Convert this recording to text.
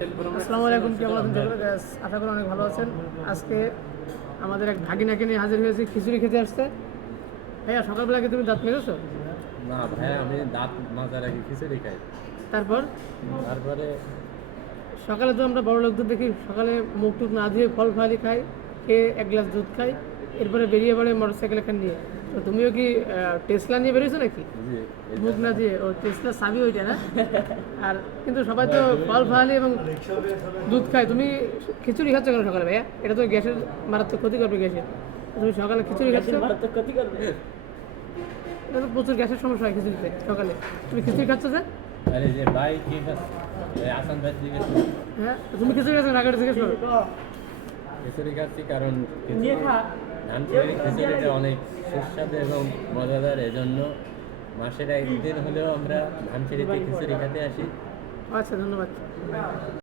আসসালামু আলাইকুম, কেমন আছেন সকলে? আশা করি অনেক ভালো আছেন। আজকে আমাদের এক ভাগিনাকে নিয়ে হাজির হয়েছি, খিচুড়ি খেতে আসছে। ভাইয়া, সকালবেলা কি তুমি দাঁত মেজেছো? না ভাই, আমি দাঁত মাজার আগে খিচুড়ি খাই। তারপর তারপরে সকালে তো আমরা বড় লোকদের দেখি সকালে মুখ টুক না ধুয়ে ফল ফালি খাই, খেয়ে এক গ্লাস দুধ খাই, এরপরে বেরিয়ে পড়ে মোটর সাইকেল এখান নিয়ে। তো তুমিও কি টেসলা নিয়ে বেরিয়েছো নাকি? জি, মুখ না দিয়ে? ও টেসলা চাবি ওইটা না? আর কিন্তু সবাই তো ফল ফালি এবং দুধ খায়, তুমি খিচুড়ি খাচ্ছ কেন সকালে ভাইয়া? এটা তো গ্যাসের মারাত্মক ক্ষতি করবে, গ্যাসের। তুমি সকালে খিচুড়ি খাচ্ছ? এটা তো প্রচুর গ্যাসের সমস্যা হয় খিচুড়িতে সকালে। তুমি খিচুড়ি খাচ্ছ যে? আরে যে ভাই ঠিক আছে, এই আসান ভাই ঠিক আছে। হ্যাঁ, তুমি খিচুড়ি খাচ্ছ না? জিজ্ঞেস করো। খিচুড়ি খাচ্ছি কারণ ধানচুরি খিচুড়িটা অনেক সুস্বাদু এবং মজাদার, এজন্য মাসের একদিন হলেও আমরা ধানচুরিতে খিচুড়ি খেতে আসি। আচ্ছা, ধন্যবাদ।